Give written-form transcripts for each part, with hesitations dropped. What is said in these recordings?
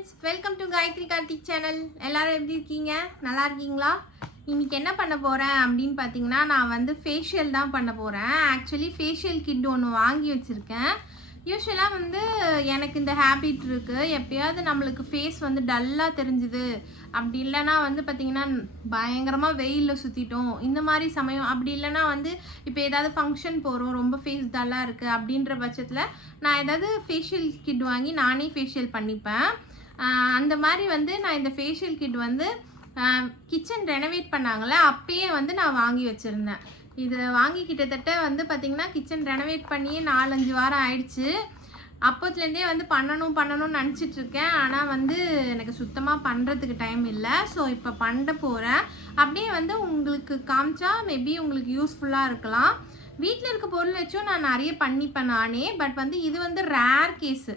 Friends, welcome to Gayathri Karthik channel. எல்லாரும் எப்படி இருக்கீங்க? நல்லா இருக்கீங்களா? இன்னைக்கு என்ன பண்ண போகிறேன் அப்படின்னு பார்த்தீங்கன்னா, நான் வந்து ஃபேஷியல் தான் பண்ண போகிறேன். ஆக்சுவலி ஃபேஷியல் கிட் ஒன்று வாங்கி வச்சுருக்கேன். யூஸ்வலாக வந்து எனக்கு இந்த ஹேபிட் இருக்குது. எப்பயாவது நம்மளுக்கு ஃபேஸ் வந்து டல்லாக தெரிஞ்சுது அப்படி இல்லைனா வந்து பார்த்திங்கன்னா பயங்கரமாக வெயிலில் சுற்றிட்டோம் இந்த மாதிரி சமயம், அப்படி இல்லைனா வந்து இப்போ ஏதாவது ஃபங்க்ஷன் போகிறோம், ரொம்ப ஃபேஸ் டல்லாக இருக்குது அப்படின்ற பட்சத்தில் நான் ஏதாவது ஃபேஷியல் கிட் வாங்கி நானே ஃபேஷியல் பண்ணிப்பேன். அந்த மாதிரி வந்து நான் இந்த ஃபேஷியல் கிட் வந்து கிச்சன் ரெனோவேட் பண்ணாங்களே அப்பயே வந்து நான் வாங்கி வச்சுருந்தேன். இது வாங்கி கிட்டத்தட்ட வந்து பார்த்திங்கன்னா கிச்சன் ரெனோவேட் பண்ணியே 4-5 வாரம் ஆயிடுச்சு. அப்போத்துலேருந்தே வந்து பண்ணணும்னு நினச்சிட்ருக்கேன். ஆனால் வந்து எனக்கு சுத்தமாக பண்ணுறதுக்கு டைம் இல்லை. ஸோ இப்போ பண்ண போகிறேன். அப்படியே வந்து உங்களுக்கு காமிச்சா மேபி உங்களுக்கு யூஸ்ஃபுல்லாக இருக்கலாம். வீட்டில் இருக்க பொருள் வச்சும் நான் நிறைய பண்ணிப்பேன் நானே. பட் வந்து இது வந்து ரேர் கேஸு.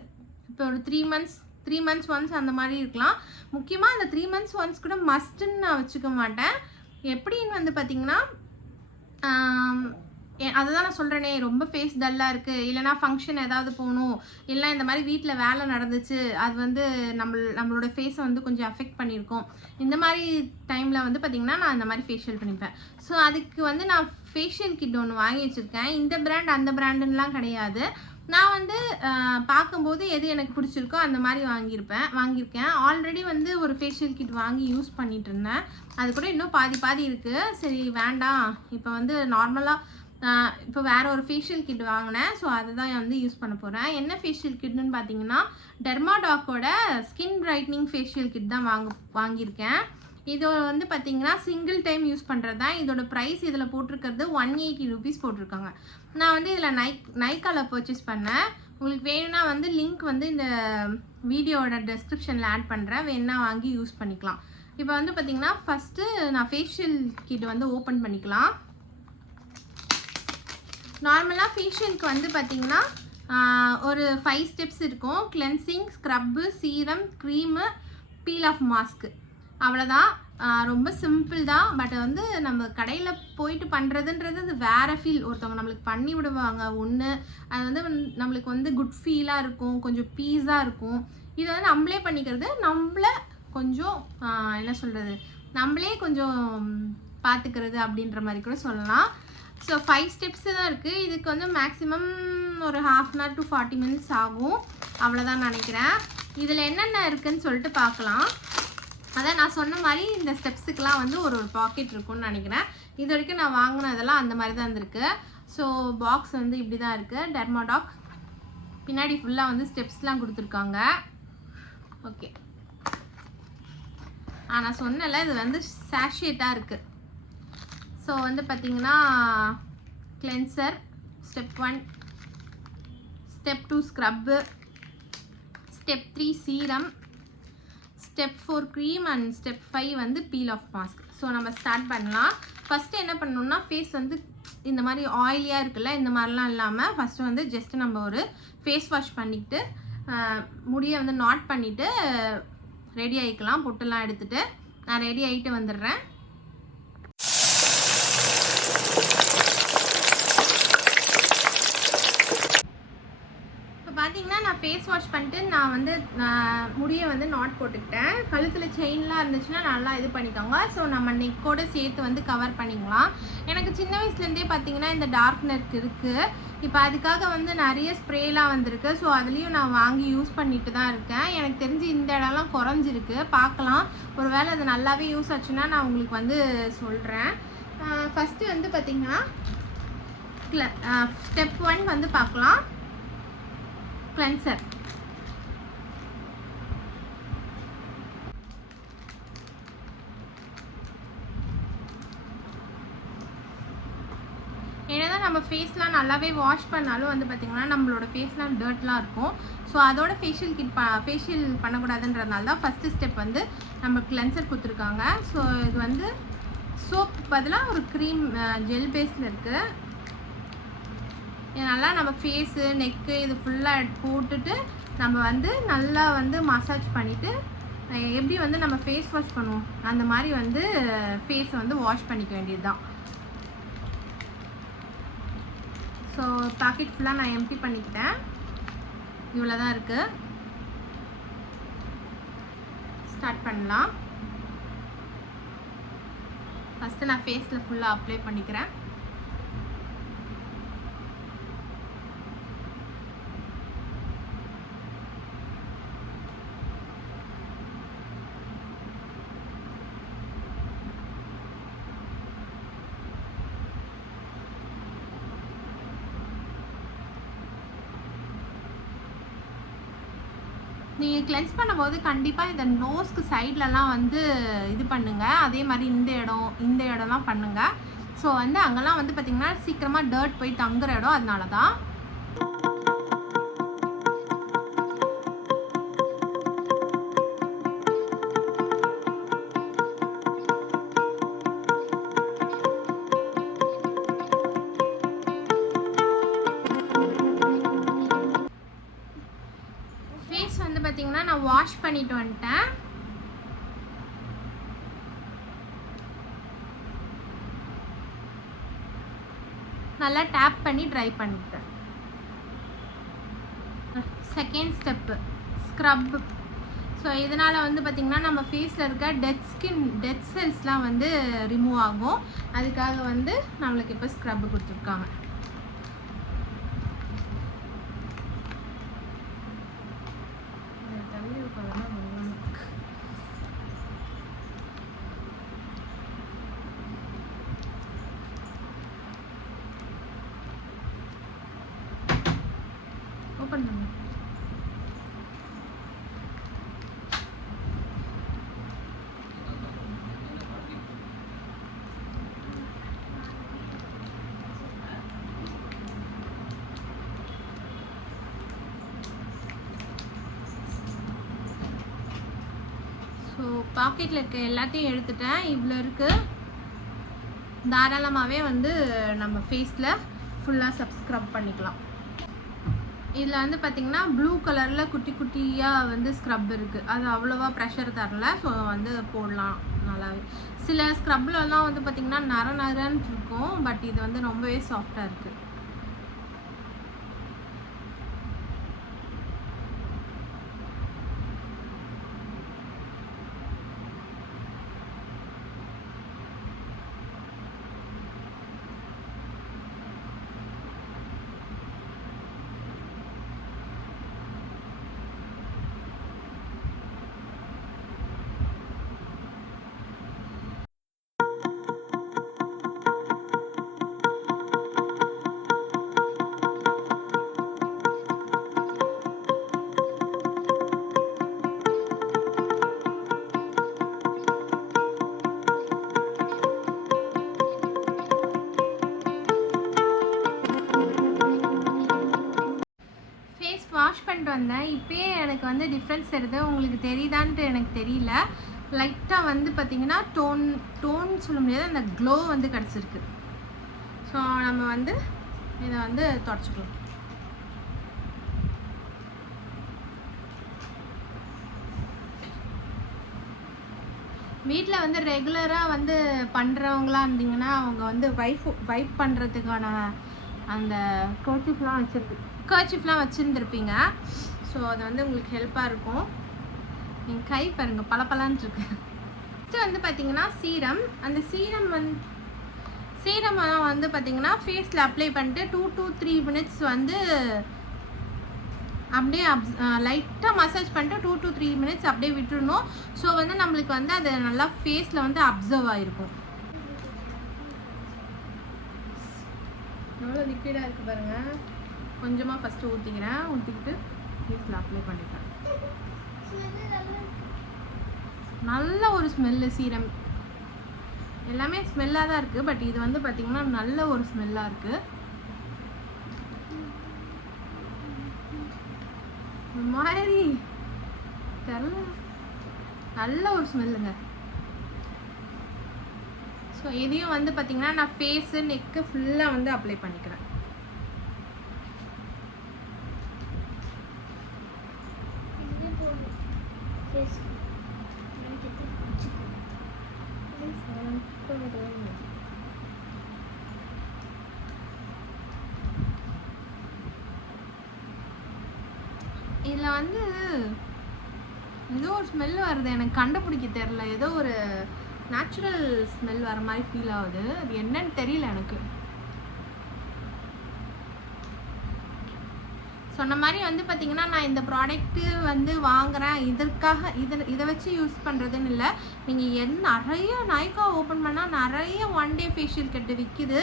இப்போ ஒரு 3 மந்த்ஸ் ஒன்ஸ் அந்த மாதிரி இருக்கலாம். முக்கியமாக அந்த 3 மந்த்ஸ் ஒன்ஸ் கூட மஸ்ட்டுன்னு நான் வச்சுக்க மாட்டேன். எப்படின்னு வந்து பார்த்திங்கன்னா, அதுதான் நான் சொல்கிறேனே, ரொம்ப ஃபேஸ் டல்லாக இருக்குது, இல்லைனா ஃபங்க்ஷன் ஏதாவது போகணும், இல்லை இந்த மாதிரி வீட்டில் வேலை நடந்துச்சு, அது வந்து நம்மளோட ஃபேஸை வந்து கொஞ்சம் அஃபெக்ட் பண்ணியிருக்கோம். இந்த மாதிரி டைமில் வந்து பார்த்திங்கன்னா நான் இந்த மாதிரி ஃபேஷியல் பண்ணிப்பேன். ஸோ அதுக்கு வந்து நான் ஃபேஷியல் கிட் ஒன்று வாங்கி வச்சுருக்கேன். இந்த பிராண்ட் அந்த பிராண்டுன்னெலாம் கிடையாது. நான் வந்து பார்க்கும்போது எது எனக்கு பிடிச்சிருக்கோ அந்த மாதிரி வாங்கியிருக்கேன். ஆல்ரெடி வந்து ஒரு ஃபேஷியல் கிட் வாங்கி யூஸ் பண்ணிகிட்டு இருந்தேன். அது கூட இன்னும் பாதி இருக்குது. சரி வேண்டாம், இப்போ வந்து நார்மலாக இப்போ வேறு ஒரு ஃபேஷியல் கிட் வாங்கினேன். ஸோ அதை தான் வந்து யூஸ் பண்ண போகிறேன். என்ன ஃபேஷியல் கிட்னு பார்த்தீங்கன்னா, டெர்மாடாக்கோட ஸ்கின் பிரைட்னிங் ஃபேஷியல் கிட் தான் வாங்கியிருக்கேன். இது வந்து பார்த்திங்கன்னா சிங்கிள் டைம் யூஸ் பண்ணுறது தான். இதோட ப்ரைஸ் இதில் போட்டிருக்கிறது 180 ரூபீஸ் போட்டிருக்காங்க. நான் வந்து இதில் நைக்காவில் பர்ச்சேஸ் பண்ணேன். உங்களுக்கு வேணும்னா வந்து லிங்க் வந்து இந்த வீடியோவோட டெஸ்கிரிப்ஷனில் ஆட் பண்ணுறேன், வேணுன்னா வாங்கி யூஸ் பண்ணிக்கலாம். இப்போ வந்து பார்த்திங்கன்னா ஃபஸ்ட்டு நான் ஃபேஷியல் கிட் வந்து ஓப்பன் பண்ணிக்கலாம். நார்மலாக ஃபேஷியலுக்கு வந்து பார்த்திங்கன்னா ஒரு 5 ஸ்டெப்ஸ் இருக்கும். Cleansing, scrub, serum, cream, peel off mask, அவ்வளோதான். ரொம்ப சிம்பிள் தான். பட் வந்து நம்ம கடையில் போயிட்டு பண்ணுறதுன்றது அது வேறு ஃபீல். ஒருத்தவங்க நம்மளுக்கு பண்ணி விடுவாங்க ஒன்று, அது வந்து நம்மளுக்கு வந்து குட் ஃபீலாக இருக்கும், கொஞ்சம் பீஸாக இருக்கும். இதை வந்து நம்மளே பண்ணிக்கிறது, நம்மளை கொஞ்சம் என்ன சொல்கிறது, நம்மளே கொஞ்சம் பார்த்துக்கிறது அப்படின்ற மாதிரி கூட சொல்லலாம். ஸோ 5 ஸ்டெப்ஸு தான் இருக்குது. இதுக்கு வந்து மேக்ஸிமம் ஒரு 1/2 hour to 40 minutes ஆகும், அவ்வளோதான் நினைக்கிறேன். இதில் என்னென்ன இருக்குதுன்னு சொல்லிட்டு பார்க்கலாம். அதான் நான் சொன்ன மாதிரி இந்த ஸ்டெப்ஸுக்கெலாம் வந்து ஒரு பாக்கெட் இருக்குன்னு நினைக்கிறேன். இது வரைக்கும் நான் வாங்கினதெல்லாம் அந்த மாதிரி தான் இருந்திருக்கு. ஸோ பாக்ஸ் வந்து இப்படி தான் இருக்குது. டெர்மாடாக் பின்னாடி ஃபுல்லாக வந்து ஸ்டெப்ஸ்லாம் கொடுத்துருக்காங்க. ஓகே, நான் சொன்னல இது வந்து சாஷேட்டாக இருக்குது. ஸோ வந்து பார்த்திங்கன்னா cleanser, step 1, step 2 scrub, step 3 serum, step 4 cream and step 5 வந்து பீல் ஆஃப் மாஸ்க். ஸோ நம்ம ஸ்டார்ட் பண்ணலாம். ஃபஸ்ட்டு என்ன பண்ணணும்னா, ஃபேஸ் வந்து இந்த மாதிரி ஆயிலியாக இருக்குல்ல, இந்த மாதிரிலாம் இல்லாமல் ஃபஸ்ட்டு வந்து ஜஸ்ட்டு நம்ம ஒரு ஃபேஸ் வாஷ் பண்ணிக்கிட்டு முடியை வந்து நாட் பண்ணிவிட்டு ரெடி ஆகிக்கலாம். பொட்டெல்லாம் எடுத்துகிட்டு நான் ரெடி ஆகிட்டு வந்துடுறேன். பார்த்தீங்கன்னா நான் ஃபேஸ் வாஷ் பண்ணிட்டு நான் வந்து முடியை வந்து நாட் போட்டுக்கிட்டேன். கழுத்தில் செயின்லாம் இருந்துச்சுன்னா நல்லா இது பண்ணிக்கோங்க. ஸோ நம்ம நெக்கோடு சேர்த்து வந்து கவர் பண்ணிக்கலாம். எனக்கு சின்ன வயசுலேருந்தே பார்த்தீங்கன்னா இந்த டார்க் நெக் இருக்குது. இப்போ அதுக்காக வந்து நிறைய ஸ்ப்ரேலாம் வந்திருக்கு. ஸோ அதுலேயும் நான் வாங்கி யூஸ் பண்ணிட்டு தான் இருக்கேன். எனக்கு தெரிஞ்சு இந்த இடம்லாம் குறைஞ்சிருக்கு. பார்க்கலாம், ஒரு வேளை அது நல்லாவே யூஸ் ஆச்சுன்னா நான் உங்களுக்கு வந்து சொல்கிறேன். ஃபஸ்ட்டு வந்து பார்த்திங்கன்னா ஸ்டெப் 1 வந்து பார்க்கலாம். கிளென்சர். என்னதான் நம்ம ஃபேஸ்லாம் நல்லாவே வாஷ் பண்ணாலும் வந்து பார்த்திங்கன்னா நம்மளோட ஃபேஸ்லாம் டர்ட்லாம் இருக்கும். ஸோ அதோட ஃபேஷியல் பண்ணக்கூடாதுன்றதுனால தான் ஃபஸ்ட்டு ஸ்டெப் வந்து நம்ம கிளென்சர் கொடுத்துருக்காங்க. ஸோ இது வந்து சோப் பதிலாக ஒரு க்ரீம் ஜெல் பேஸில் இருக்குது. நல்லா நம்ம ஃபேஸு, நெக்கு இது ஃபுல்லாக போட்டுட்டு நம்ம வந்து நல்லா வந்து மசாஜ் பண்ணிவிட்டு எப்படி வந்து நம்ம ஃபேஸ் வாஷ் பண்ணுவோம் அந்த மாதிரி வந்து ஃபேஸை வந்து வாஷ் பண்ணிக்க வேண்டியது தான். ஸோ பாக்கெட் ஃபுல்லாக நான் எம்டி பண்ணிக்கிட்டேன். இவ்வளோ தான் இருக்குது. ஸ்டார்ட் பண்ணலாம். ஃபஸ்ட்டு நான் ஃபேஸில் ஃபுல்லாக அப்ளை பண்ணிக்கிறேன். நீங்கள் கிளென்ஸ் பண்ணும்போது கண்டிப்பாக இந்த நோஸ்க்கு சைட்லலாம் வந்து இது பண்ணுங்கள். அதே மாதிரி இந்த இடம்லாம் பண்ணுங்கள். ஸோ வந்து அங்கெல்லாம் வந்து பார்த்திங்கன்னா சீக்கிரமாக டர்ட் போய் தங்குற இடம், அதனால தான். ஃபேஸ் வந்து பார்த்திங்கன்னா நான் வாஷ் பண்ணிட்டு வந்துட்டேன். நல்லா டேப் பண்ணி ட்ரை பண்ணிட்டேன். Second step scrub. ஸோ இதனால் வந்து பார்த்திங்கன்னா நம்ம ஃபேஸில் இருக்க டெட் செல்ஸ்லாம் வந்து ரிமூவ் ஆகும். அதுக்காக வந்து நம்மளுக்கு இப்போ ஸ்க்ரப்பு கொடுத்துருக்காங்க. ஓப்பன் பண்ணு. ஸோ பாக்கெட்டில் இருக்க எல்லாத்தையும் எடுத்துட்டேன். இவ்வளோ இருக்குது. தாராளமாகவே வந்து நம்ம ஃபேஸில் ஃபுல்லாக ஸ்க்ரப் பண்ணிக்கலாம். இதில் வந்து பார்த்திங்கன்னா ப்ளூ கலரில் குட்டி குட்டியாக வந்து ஸ்க்ரப் இருக்குது. அது அவ்வளோவா ப்ரெஷர் தரல. ஸோ வந்து போடலாம் நல்லாவே. சில ஸ்க்ரப்லலாம் வந்து பார்த்திங்கன்னா நரன்னு இருக்கும். பட் இது வந்து ரொம்பவே சாஃப்டாக இருக்குது. வாஷ் பண்ணிட்டு வந்தேன். இப்போயே எனக்கு வந்து டிஃப்ரென்ஸ் தெரியுது. உங்களுக்கு தெரியுதான்ட்டு எனக்கு தெரியல. லைட்டாக வந்து பார்த்திங்கன்னா டோன் சொல்ல முடியாது, அந்த க்ளோ வந்து கிடச்சிருக்கு. ஸோ நம்ம வந்து இதை வந்து தொடச்சிக்கலாம். வீட்டில் வந்து ரெகுலராக வந்து பண்ணுறவங்களாம் இருந்தீங்கன்னா அவங்க வந்து வைப் பண்ணுறதுக்கான அந்த கர்ச்சிஃப்லாம் வச்சுருந்துருப்பீங்க. ஸோ அது வந்து உங்களுக்கு ஹெல்ப்பாக இருக்கும். நீங்கள் கை பாருங்கள் பளபளன்னு இருக்கு. ஃபஸ்ட்டு வந்து பார்த்திங்கன்னா அந்த சீரம் வந்து பார்த்திங்கன்னா ஃபேஸில் அப்ளை பண்ணிட்டு 2 to 3 minutes வந்து அப்படியே லைட்டாக மசாஜ் பண்ணிட்டு 2 to 3 minutes அப்படியே விட்டுடணும். ஸோ வந்து நம்மளுக்கு வந்து அது நல்லா ஃபேஸில் வந்து அப்சர்வ் ஆகிருக்கும். எவ்வளோ லிக்விடாக இருக்குது பாருங்கள். கொஞ்சமாக ஃபஸ்ட்டு ஊற்றிக்கிட்டு ஃபேஸில் அப்ளை பண்ணிட்டேன். நல்ல ஒரு ஸ்மெல்லு. சீரம் எல்லாமே ஸ்மெல்லாக தான் இருக்குது. பட் இது வந்து பார்த்திங்கன்னா நல்ல ஒரு ஸ்மெல்லாக இருக்குது. மாதிரி தெரியல, நல்ல ஒரு ஸ்மெல்லுங்க. ஸோ இதையும் வந்து பார்த்திங்கன்னா நான் ஃபேஸு நெக்கு ஃபுல்லாக வந்து அப்ளை பண்ணிக்கிறேன். இதில் வந்து ஏதோ ஒரு ஸ்மெல் வருது, எனக்கு கண்டுபிடிக்க தெரில. ஏதோ ஒரு நேச்சுரல் ஸ்மெல் வர மாதிரி ஃபீல் ஆகுது. அது என்னன்னு தெரியல எனக்கு. சொன்ன மாதிரி வந்து பார்த்திங்கன்னா, நான் இந்த ப்ராடக்ட்டு வந்து வாங்குகிறேன் இதற்காக இதை வச்சு யூஸ் பண்ணுறதுன்னு இல்லை. நீங்கள் நிறைய நைக்கா ஓப்பன் பண்ணால் நிறைய ஒன் டே ஃபேஷியல் கிட் விற்கிது.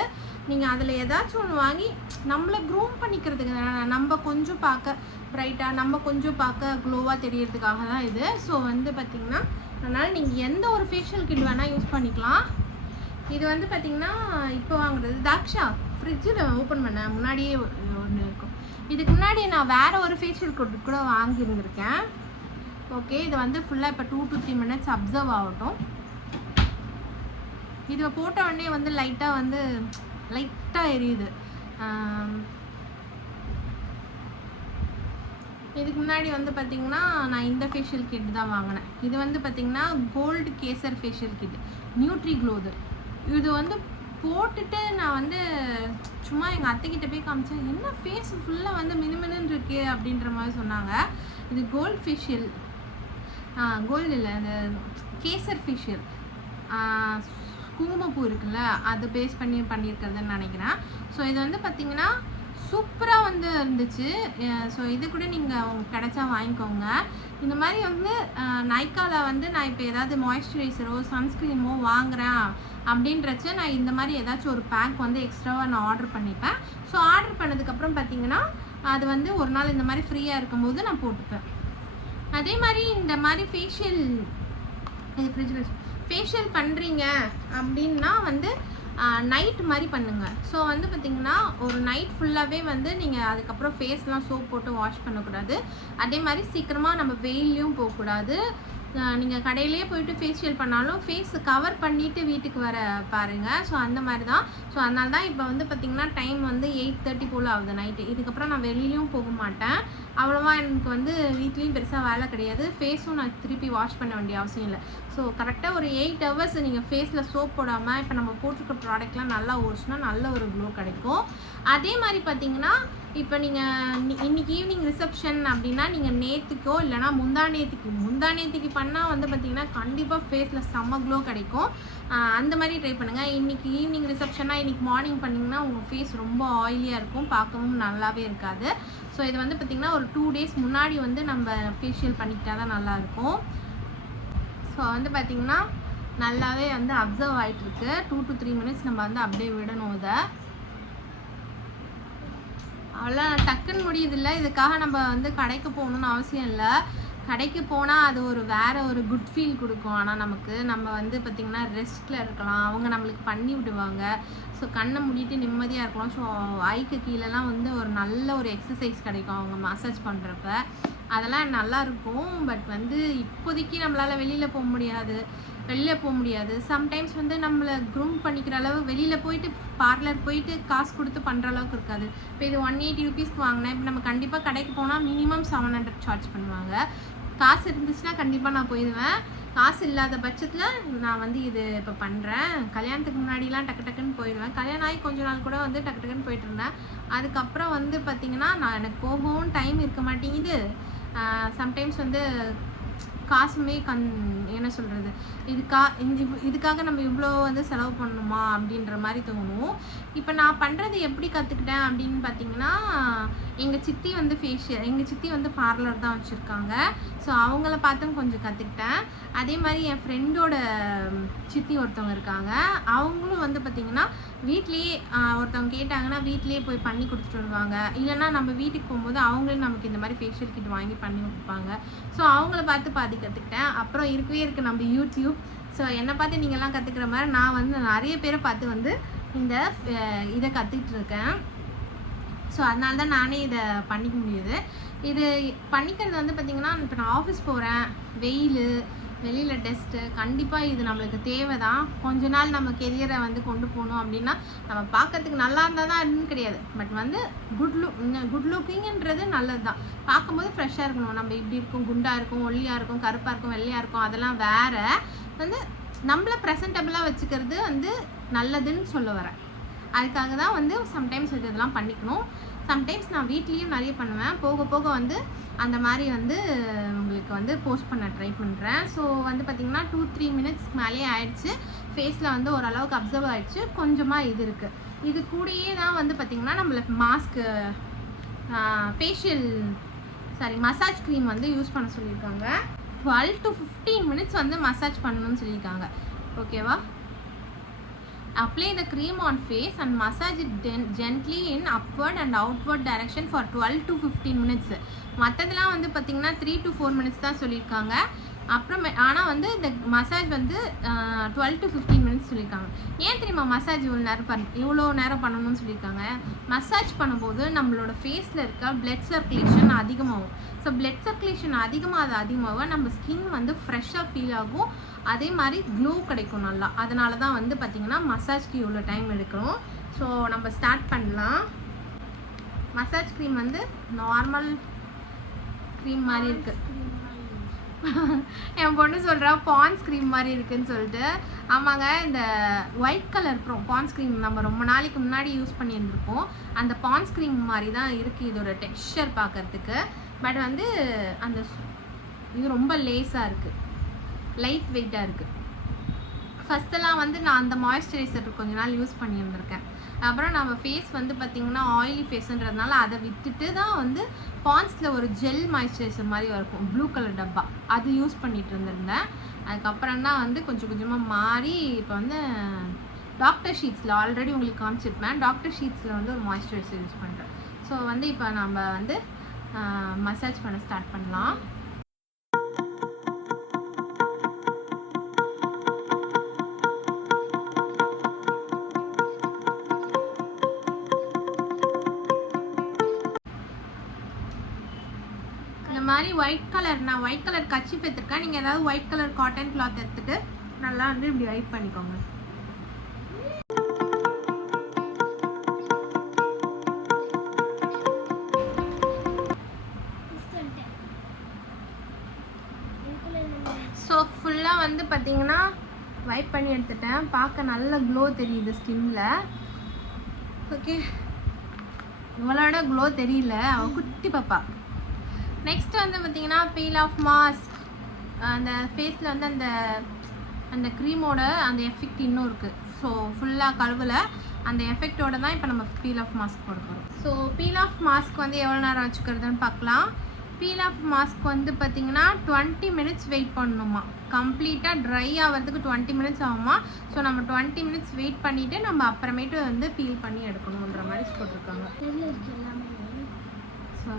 நீங்கள் அதில் ஏதாச்சும் ஒன்று வாங்கி நம்மளை க்ரூம் பண்ணிக்கிறதுக்கு, நம்ம கொஞ்சம் பார்க்க ப்ரைட்டாக, நம்ம கொஞ்சம் பார்க்க க்ளோவாக தெரியறதுக்காக தான் இது. ஸோ வந்து பார்த்திங்கன்னா, அதனால் நீங்கள் எந்த ஒரு ஃபேஷியல் கிட் வேணால் யூஸ் பண்ணிக்கலாம். இது வந்து பார்த்திங்கன்னா இப்போ வாங்குறது தாக்ஷா ஃப்ரிட்ஜில் ஓப்பன் பண்ணேன், முன்னாடியே ஒன்று இருக்கும். இதுக்கு முன்னாடி நான் வேறு ஒரு ஃபேஷியல் கிட் கூட வாங்கியிருந்திருக்கேன். ஓகே, இது வந்து ஃபுல்லாக இப்போ 2 to 3 minutes அப்சர்வ் ஆகட்டும். இது போட்ட உடனே வந்து லைட்டாக எரியுது. இதுக்கு முன்னாடி வந்து பார்த்திங்கன்னா நான் இந்த ஃபேஷியல் கிட் தான் வாங்கினேன். இது வந்து பார்த்திங்கன்னா gold kesar facial kit, Nutriglow. இது வந்து போட்டுட்டு நான் வந்து சும்மா எங்கள் அத்தைக்கிட்ட போய் காமிச்சேன், என்ன ஃபேஸ் ஃபுல்லாக வந்து மினுமினுன்னு இருக்கு அப்படின்ற மாதிரி சொன்னாங்க. இது கோல்டு ஃபேஷியல், கோல்டு இல்லை, அந்த கேசர் ஃபேஷியல், குங்குமப்பூ இருக்குல்ல, அதை பேஸ் பண்ணி பண்ணியிருக்கிறதுன்னு நினைக்கிறேன். ஸோ இது வந்து பார்த்திங்கன்னா சூப்பராக வந்து இருந்துச்சு. ஸோ இது கூட நீங்கள் உங்களுக்கு கிடச்சா வாங்கிக்கோங்க. இந்த மாதிரி வந்து நைக்காவில் வந்து நான் இப்போ ஏதாவது மாய்ஸ்சரைசரோ சன்ஸ்க்ரீமோ வாங்குகிறேன் அப்படின்றச்ச நான் இந்த மாதிரி ஏதாச்சும் ஒரு பேக் வந்து எக்ஸ்ட்ராவாக நான் ஆர்டர் பண்ணிப்பேன். ஸோ ஆர்டர் பண்ணதுக்கப்புறம் பார்த்திங்கன்னா அது வந்து ஒரு நாள் இந்த மாதிரி ஃப்ரீயாக இருக்கும்போது நான் போட்டுப்பேன். அதே மாதிரி இந்த மாதிரி ஃபேஷியல் பண்ணுறீங்க அப்படின்னா வந்து நைட் மாதிரி பண்ணுங்கள். ஸோ வந்து பார்த்திங்கன்னா ஒரு நைட் ஃபுல்லாகவே வந்து நீங்கள் அதுக்கப்புறம் ஃபேஸ்லாம் சோப் போட்டு வாஷ் பண்ணக்கூடாது. அதே மாதிரி சீக்கிரமாக நம்ம வெயிலையும் போகக்கூடாது. நீங்கள் கடையிலே போயிட்டு ஃபேஷியல் பண்ணாலும் ஃபேஸ் கவர் பண்ணிவிட்டு வீட்டுக்கு வர பாருங்கள். ஸோ அந்த மாதிரி தான். ஸோ அதனால தான் இப்போ வந்து பார்த்திங்கன்னா டைம் வந்து 8:30 போல் ஆகுது நைட்டு. இதுக்கப்புறம் நான் வெளியிலையும் போக மாட்டேன். அவ்வளோவா எனக்கு வந்து வீட்லேயும் பெருசாக வேலை கிடையாது. ஃபேஸும் நான் திருப்பி வாஷ் பண்ண வேண்டிய அவசியம் இல்லை. ஸோ கரெக்டாக ஒரு 8 hours நீங்கள் ஃபேஸில் சோப் போடாமல் இப்போ நம்ம போட்டிருக்க ப்ராடக்ட்லாம் நல்லா ஓடிச்சுன்னா நல்ல ஒரு க்ளோ கிடைக்கும். அதே மாதிரி பார்த்திங்கன்னா இப்போ நீங்கள் இன்றைக்கி ஈவினிங் ரிசப்ஷன் அப்படின்னா நீங்கள் நேற்றுக்கோ இல்லைனா முந்தானேத்துக்கு பண்ணால் வந்து பார்த்திங்கன்னா கண்டிப்பாக ஃபேஸில் செம்ம க்ளோ கிடைக்கும். அந்த மாதிரி ட்ரை பண்ணுங்கள். இன்றைக்கி ஈவினிங் ரிசப்ஷனாக இன்றைக்கி மார்னிங் பண்ணிங்கன்னா உங்கள் ஃபேஸ் ரொம்ப ஆயிலியாக இருக்கும், பார்க்கவும் நல்லாவே இருக்காது. ஸோ இது வந்து பார்த்திங்கன்னா ஒரு 2 days முன்னாடி வந்து நம்ம ஃபேஷியல் பண்ணிக்கிட்டா தான் நல்லாயிருக்கும். ஸோ வந்து பார்த்திங்கன்னா நல்லாவே வந்து அப்சர்வ் ஆகிட்டுருக்கு. 2 to 3 minutes நம்ம வந்து அப்படியே விடணும். இதை அவ்வளோ டக்குன்னு முடியுதில்ல. இதுக்காக நம்ம வந்து கடைக்கு போகணுன்னு அவசியம் இல்லை. கடைக்கு போனால் அது வேறு ஒரு குட் ஃபீல் கொடுக்கும். ஆனால் நம்ம வந்து பார்த்திங்கன்னா ரெஸ்ட்டில் இருக்கலாம், அவங்க நம்மளுக்கு பண்ணி விடுவாங்க. ஸோ கண்ணை மூடிட்டு நிம்மதியாக இருக்கலாம். ஸோ ஐக்கு கீழெல்லாம் வந்து ஒரு நல்ல ஒரு எக்ஸசைஸ் கிடைக்கும் அவங்க மசாஜ் பண்ணுறப்ப. அதெல்லாம் நல்லாயிருக்கும். பட் வந்து இப்போதைக்கு நம்மளால் வெளியில் போக முடியாது. சம்டைம்ஸ் வந்து நம்மளை க்ரூம் பண்ணிக்கிற அளவு வெளியில் போயிட்டு பார்லர் போயிட்டு காசு கொடுத்து பண்ணுற அளவுக்கு இருக்காது. இப்போ இது 180 rupeesக்கு வாங்கினேன். இப்போ நம்ம கண்டிப்பாக கடைக்கு போனால் மினிமம் 700 சார்ஜ் பண்ணுவாங்க. காசு இருந்துச்சுன்னா கண்டிப்பாக நான் போயிடுவேன். காசு இல்லாத பட்சத்தில் நான் வந்து இது இப்போ பண்ணுறேன். கல்யாணத்துக்கு முன்னாடிலாம் டக்குன்னு போயிடுவேன். கல்யாணம் ஆகி கொஞ்ச நாள் கூட வந்து டக்குன்னு போயிட்டு இருந்தேன். அதுக்கப்புறம் வந்து பார்த்திங்கன்னா எனக்கு போகவும் டைம் இருக்க மாட்டேங்குது. சம்டைம்ஸ் வந்து காசுமே என்ன சொல்கிறது, இதுக்காக நம்ம இவ்வளோ வந்து செலவு பண்ணணுமா அப்படின்ற மாதிரி தோணும். இப்போ நான் பண்ணுறது எப்படி கற்றுக்கிட்டேன் அப்படின்னு பார்த்தீங்கன்னா, எங்கள் சித்தி வந்து பார்லர் தான் வச்சுருக்காங்க. ஸோ அவங்கள பார்த்தும் கொஞ்சம் கற்றுக்கிட்டேன். அதே மாதிரி என் ஃப்ரெண்டோட சித்தி ஒருத்தவங்க இருக்காங்க. அவங்களும் வந்து பார்த்திங்கன்னா வீட்லேயே ஒருத்தவங்க கேட்டாங்கன்னா வீட்லேயே போய் பண்ணி கொடுத்துட்டு வருவாங்க. இல்லைனா நம்ம வீட்டுக்கு போகும்போது அவங்களே நமக்கு இந்த மாதிரி ஃபேஷியல் கிட் வாங்கி பண்ணி கொடுப்பாங்க. ஸோ அவங்கள பார்த்து பாதி கற்றுக்கிட்டேன். அப்புறம் இருக்குது நம்ம யூடியூப். ஸோ என்னை பார்த்து நீங்கள்லாம் கற்றுக்கிற மாதிரி நான் வந்து நிறைய பேரை பார்த்து வந்து இதை கற்றுக்கிட்டு இருக்கேன். ஸோ அதனால தான் நானே இதை பண்ணிக்க முடியுது. இது பண்ணிக்கிறது வந்து பார்த்திங்கன்னா, இப்போ நான் ஆஃபீஸ் போகிறேன், வெளியில் டெஸ்ட்டு, கண்டிப்பாக இது நம்மளுக்கு தேவை தான். கொஞ்ச நாள் நம்ம கெரியரை வந்து கொண்டு போகணும் அப்படின்னா நம்ம பார்க்கறதுக்கு நல்லா இருந்தால் தான் அதுன்னு கிடையாது. பட் வந்து குட் லுக்கிங்ன்றது நல்லது தான். பார்க்கும்போது ஃப்ரெஷ்ஷாக இருக்கணும். நம்ம இப்படி இருக்கும், குண்டாக இருக்கும், ஒல்லியாக இருக்கும், கருப்பாக இருக்கும், வெள்ளையாக இருக்கும், அதெல்லாம் வேறு. வந்து நம்மளை ப்ரெசன்டபுளாக வச்சுக்கிறது வந்து நல்லதுன்னு சொல்ல வரேன். அதுக்காக தான் வந்து சம்டைம்ஸ் இதெல்லாம் பண்ணிக்கணும். சம்டைம்ஸ் நான் வீட்லேயும் நிறைய பண்ணுவேன். போக போக வந்து அந்த மாதிரி வந்து உங்களுக்கு உங்களுக்கு வந்து போஸ்ட் பண்ண ட்ரை பண்ணுறேன். ஸோ வந்து பார்த்திங்கன்னா 2-3 மினிட்ஸ் மேலே ஆயிடுச்சு. ஃபேஸில் வந்து ஓரளவுக்கு அப்சர்வ் ஆகிடுச்சு. கொஞ்சமாக இது இருக்குது. இது கூடயே தான் வந்து பார்த்திங்கன்னா நம்மளுக்கு மாஸ்க்கு மசாஜ் க்ரீம் வந்து யூஸ் பண்ண சொல்லியிருக்காங்க. 12 to 15 மினிட்ஸ் வந்து மசாஜ் பண்ணணும்னு சொல்லியிருக்காங்க. ஓகேவா? Apply the cream on face and massage it gently in upward and outward direction for 12 to 15 minutes. மற்றதெல்லாம் வந்து பார்த்திங்கன்னா 3 to 4 மினிட்ஸ் தான் சொல்லியிருக்காங்க. அப்புறம் ஆனால் வந்து இந்த மசாஜ் வந்து 12 to 15 மினிட்ஸ் சொல்லியிருக்காங்க. ஏன் தெரியுமா மசாஜ் இவ்வளோ நேரம் பண்ணணும்னு சொல்லியிருக்காங்க? மசாஜ் பண்ணும்போது நம்மளோட ஃபேஸில் இருக்க பிளட் சர்க்குலேஷன் அதிகமாகும். ஸோ பிளட் சர்க்குலேஷன் அதிகமாக நம்ம ஸ்கின் வந்து ஃப்ரெஷ்ஷாக ஃபீல் ஆகும். அதே மாதிரி க்ளோ கிடைக்கும் நல்லா. அதனால தான் வந்து பார்த்திங்கன்னா மசாஜ்க்கு இவ்வளோ டைம் எடுக்கிறோம். ஸோ நம்ம ஸ்டார்ட் பண்ணலாம். மசாஜ் க்ரீம் வந்து நார்மல் க்ரீம் மாதிரி இருக்குது. என் பொண்ணு சொல்கிறா பான்ஸ் க்ரீம் மாதிரி இருக்குதுன்னு சொல்லிட்டு. ஆமாங்க, இந்த ஒயிட் கலர் பான்ஸ் க்ரீம் நம்ம ரொம்ப நாளைக்கு முன்னாடி யூஸ் பண்ணியிருந்துருப்போம். அந்த பான்ஸ் க்ரீம் மாதிரி தான் இருக்குது இதோட டெக்ஸ்சர் பார்க்குறதுக்கு. பட் வந்து இது ரொம்ப லேஸாக இருக்குது, லைட் வெயிட்டாக இருக்குது. ஃபஸ்ட்டெல்லாம் வந்து நான் அந்த மாய்ஸ்சரைசர் கொஞ்ச நாள் யூஸ் பண்ணியிருந்திருக்கேன். அப்புறம் நம்ம ஃபேஸ் வந்து பார்த்திங்கன்னா ஆயிலி ஃபேஸுன்றதுனால அதை விட்டுட்டு தான் வந்து பான்ஸில் ஒரு ஜெல் மாய்ஸ்சரைசர் மாதிரி இருக்கும், ப்ளூ கலர் டப்பா, அது யூஸ் பண்ணிகிட்டு இருந்திருந்தேன். அதுக்கப்புறம் தான் வந்து கொஞ்சம் கொஞ்சமாக மாறி இப்போ வந்து டாக்டர் ஷீட்ஸில் ஆல்ரெடி உங்களுக்கு காமிச்சிருப்பேன். டாக்டர் ஷீட்ஸில் வந்து ஒரு மாய்ஸ்சரைசர் யூஸ் பண்ணுறேன். ஸோ வந்து இப்போ நம்ம வந்து மசாஜ் பண்ண ஸ்டார்ட் பண்ணலாம். இந்த மாதிரி நான் ஒயிட் கலர் கர்ச்சீஃப் எடுத்துருக்கேன். நீங்கள் ஏதாவது ஒயிட் கலர் காட்டன் கிளாத் எடுத்துகிட்டு நல்லா வந்து இப்படி வைப் பண்ணிக்கோங்க. ஸோ ஃபுல்லாக வந்து பார்த்திங்கன்னா வைப் பண்ணி எடுத்துட்டேன். பார்க்க நல்ல க்ளோ தெரியுது ஸ்கின்ல. ஓகே, இவளோட க்ளோ தெரியல, அவள் குட்டி பாப்பா. நெக்ஸ்ட் வந்து பார்த்திங்கன்னா பீல் ஆஃப் மாஸ்க். அந்த ஃபேஸில் வந்து அந்த க்ரீமோட அந்த எஃபெக்ட் இன்னும் இருக்குது. ஸோ ஃபுல்லாக கழுவில் அந்த எஃபெக்டோட தான் இப்போ நம்ம பீல் ஆஃப் மாஸ்க் போட போகிறோம். ஸோ பீல் ஆஃப் மாஸ்க் வந்து எவ்வளோ நேரம் வச்சுக்கிறதுன்னு பார்க்கலாம். பீல் ஆஃப் மாஸ்க் வந்து பார்த்திங்கன்னா 20 மினிட்ஸ் வெயிட் பண்ணணுமா. கம்ப்ளீட்டாக ட்ரை ஆகிறதுக்கு 20 மினிட்ஸ் ஆகுமா. ஸோ நம்ம 20 மினிட்ஸ் வெயிட் பண்ணிவிட்டு நம்ம அப்புறமேட்டு வந்து பீல் பண்ணி எடுக்கணுன்ற மாதிரி போட்டிருக்காங்க. ஸோ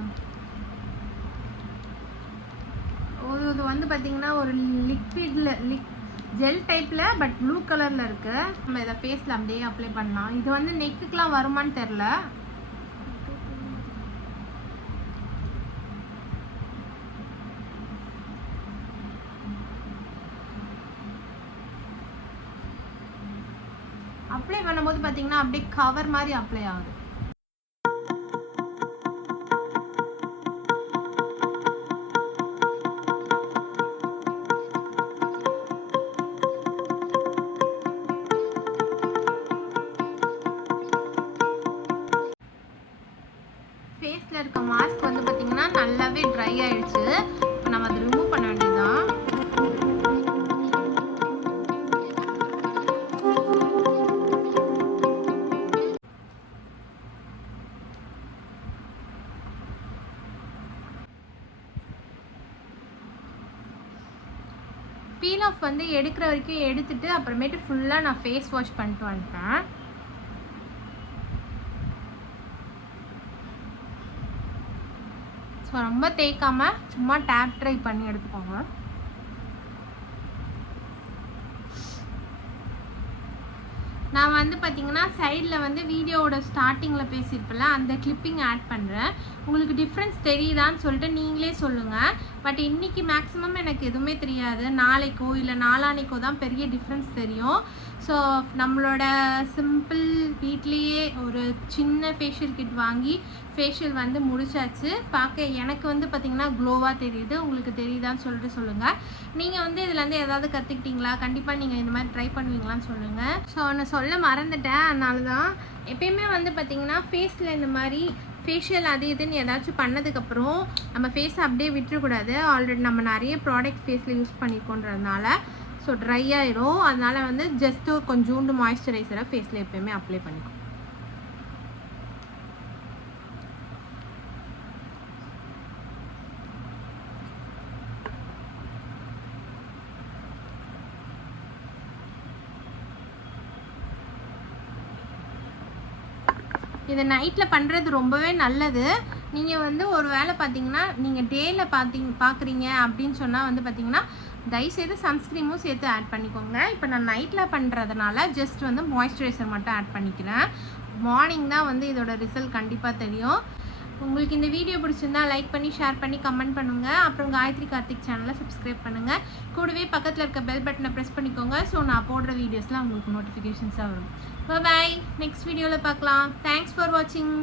இது வந்து பார்த்திங்கன்னா ஒரு ஜெல் டைப்பில் பட் ப்ளூ கலரில் இருக்குது. நம்ம இதை ஃபேஸில் அப்படியே அப்ளை பண்ணலாம். இது வந்து நெக்குக்கெலாம் வருமானு தெரில. அப்ளை பண்ணும்போது பார்த்தீங்கன்னா அப்படியே கவர் மாதிரி அப்ளை ஆகுது. ஃபேஸில் இருக்க மாஸ்க் வந்து பார்த்தீங்கன்னா நல்லாவே ட்ரை ஆயிடுச்சு. இப்போ நம்ம அதை ரிமூவ் பண்ண வேண்டியதுதான். பீல் ஆஃப் வந்து எடுக்கிற வரைக்கும் எடுத்துட்டு அப்புறமேட்டு ஃபுல்லாக நான் ஃபேஸ் வாஷ் பண்ணிட்டு வந்துட்டேன். ஸோ ரொம்ப தேய்க்காமல் சும்மா டேப் ட்ரை பண்ணி எடுத்துக்கோங்க. நான் வந்து பார்த்திங்கன்னா சைடில் வந்து வீடியோவோட ஸ்டார்டிங்கில் பேசியிருப்பேன்ல, அந்த கிளிப்பிங் ஆட் பண்ணுறேன். உங்களுக்கு டிஃப்ரென்ஸ் தெரியுதான்னு சொல்லிட்டு நீங்களே சொல்லுங்கள். பட் இன்றைக்கி மேக்ஸிமம் எனக்கு எதுவுமே தெரியாது. நாளைக்கோ இல்லை நாளான்னைக்கோ தான் பெரிய டிஃப்ரென்ஸ் தெரியும். ஸோ நம்மளோட சிம்பிள் வீட்லேயே ஒரு சின்ன ஃபேஷியல் கிட் வாங்கி ஃபேஷியல் வந்து முடிச்சாச்சு. பார்க்க எனக்கு வந்து பார்த்திங்கன்னா க்ளோவாக தெரியுது. உங்களுக்கு தெரியுதான்னு சொல்லிட்டு சொல்லுங்கள். நீங்கள் வந்து இதுலேருந்து ஏதாவது கற்றுக்கிட்டீங்களா? கண்டிப்பாக நீங்கள் இந்த மாதிரி ட்ரை பண்ணுவீங்களான்னு சொல்லுங்கள். ஸோ ஒன்று சொல்ல மறந்துட்டேன், அதனால தான் எப்பயுமே வந்து பார்த்திங்கன்னா ஃபேஸில் இந்த மாதிரி ஃபேஷியல் அது இதுன்னு ஏதாச்சும் பண்ணதுக்கப்புறம் நம்ம ஃபேஸை அப்படியே விட்டுறக்கூடாது. ஆல்ரெடி நம்ம நிறைய ப்ராடக்ட் ஃபேஸில் யூஸ் பண்ணிக்கோன்றதுனால ஸோ ட்ரை ஆயிடும். அதனால் வந்து ஜஸ்ட்டு கொஞ்சோண்டு மாய்ஸ்சரைசரை ஃபேஸில் எப்போயுமே அப்ளை பண்ணிக்கும். இதை நைட்டில் பண்ணுறது ரொம்பவே நல்லது. நீங்கள் வந்து ஒரு வேளை பார்த்தீங்கன்னா நீங்கள் டேயில் பார்க்குறீங்க அப்படின்னு சொன்னால் வந்து பார்த்தீங்கன்னா தயவுசெய்து சன்ஸ்க்ரீமும் சேர்த்து ஆட் பண்ணிக்கோங்க. இப்போ நான் நைட்டில் பண்ணுறதுனால ஜஸ்ட் வந்து மாய்ஸ்சரைசர் மட்டும் ஆட் பண்ணிக்கிறேன். மார்னிங் தான் வந்து இதோட ரிசல்ட் கண்டிப்பாக தெரியும். உங்களுக்கு இந்த வீடியோ பிடிச்சிருந்தா லைக் பண்ணி ஷேர் பண்ணி கமெண்ட் பண்ணுங்கள். அப்புறம் காயத்ரி கார்த்திக் சேனலை சப்ஸ்கிரைப் பண்ணுங்கள். கூடவே பக்கத்தில் இருக்க பெல் பட்டனை ப்ரெஸ் பண்ணிக்கோங்க. ஸோ நான் போடுற வீடியோஸ்லாம் உங்களுக்கு நோட்டிஃபிகேஷன்ஸாக வரும். பாய், நெக்ஸ்ட் வீடியோவில் பார்க்கலாம். தேங்க்ஸ் ஃபார் வாட்சிங்.